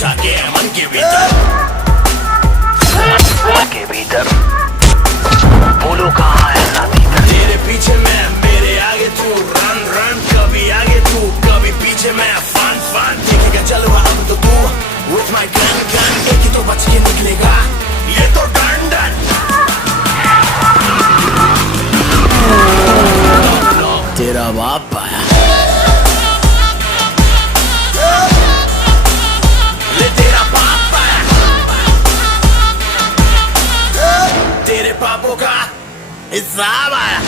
जाके मन के भीतर बोलो कहाँ है साथी? तेरे पीछे मैं, मेरे आगे तू, रन रन, कभी आगे तू, कभी पीछे मैं, फन फन, देखेगा चलो अब तो तू, with my gun gun, एक ही तो बच के निकलेगा, ये तो डन डन। तेरा बाप आया, ले तेरा बाप आया, तेरे पापों का हिसाब आया,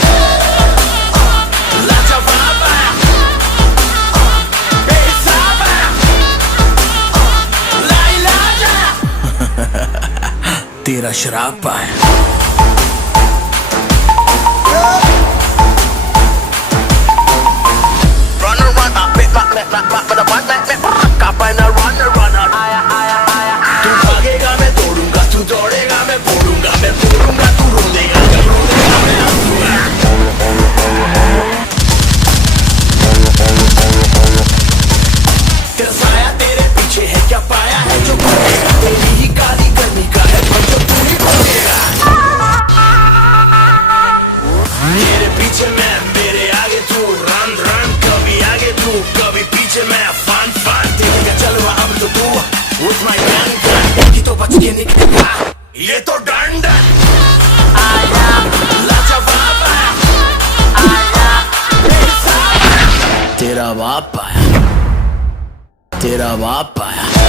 लाजवाब आया, बेहिसाब आया, लाइलाज आया, तेरा शराब आया। तू भागेगा मैं दौड़ूंगा, तू दौड़ेगा मैं फोड़ूंगा, मैं फोड़ूंगा तू रो देगा, जब रो देगा मैं हंसूंगा। तेरा साया तेरे पीछे है, क्या पाया है जो भागेगा, तेरी ही काली गर्मी का है पर जो तू ही भागेगा। तेरे पीछे मैं, मेरे आगे तू, रन रन, कभी आगे तू, कभी पीछे मैं, फन फन, देखेगा चलो अब तो तू, with my gun gun, एक ही तो बच के निकलेगा, ये तो डन डन। आया लाजवाब आया, बेहिसाब आया, तेरा बाप आया, तेरा बाप आया।